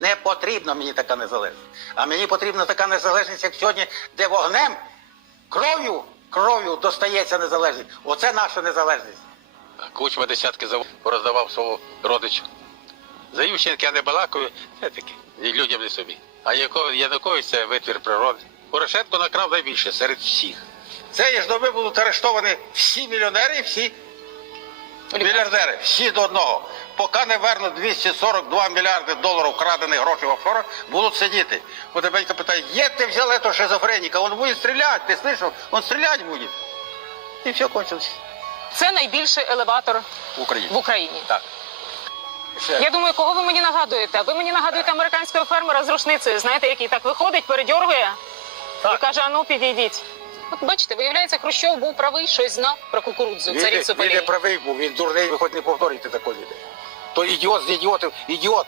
Не потрібна мені така незалежність. А мені потрібна така незалежність, як сьогодні, де вогнем, кров'ю, кров'ю достається незалежність. Оце наша незалежність. Кучма десятки зав- роздавав свого родичу. За Ющенка я не балакаю, це таке, і людям не собі. А Янукович це витвір природи. Порошенко накрав найбільше серед всіх. Цієї ж доби будуть арештовані всі мільйонери і всі мільярдери. Всі до одного. Поки не вернуть 242 мільярди доларів вкрадених грошей в офшорах, будуть сидіти. Подебенько питає, є ти взял этого шизофреника, він буде стріляти, ти слышав? Він стріляти буде. І все кончилось Це найбільший елеватор в Україні. в Україні. Так. Я думаю, кого ви мені нагадуєте? Ви мені нагадуєте американського фермера з рушницею, знаєте, який так виходить, передьоргує і каже: ану, підійдіть. От бачите, виявляється, Хрущов був правий, щось знав про кукурудзу, Він, царицю він не правий був, він дурний, ви хоч не повторюйте такої. То ідіот з ідіотів, ідіот.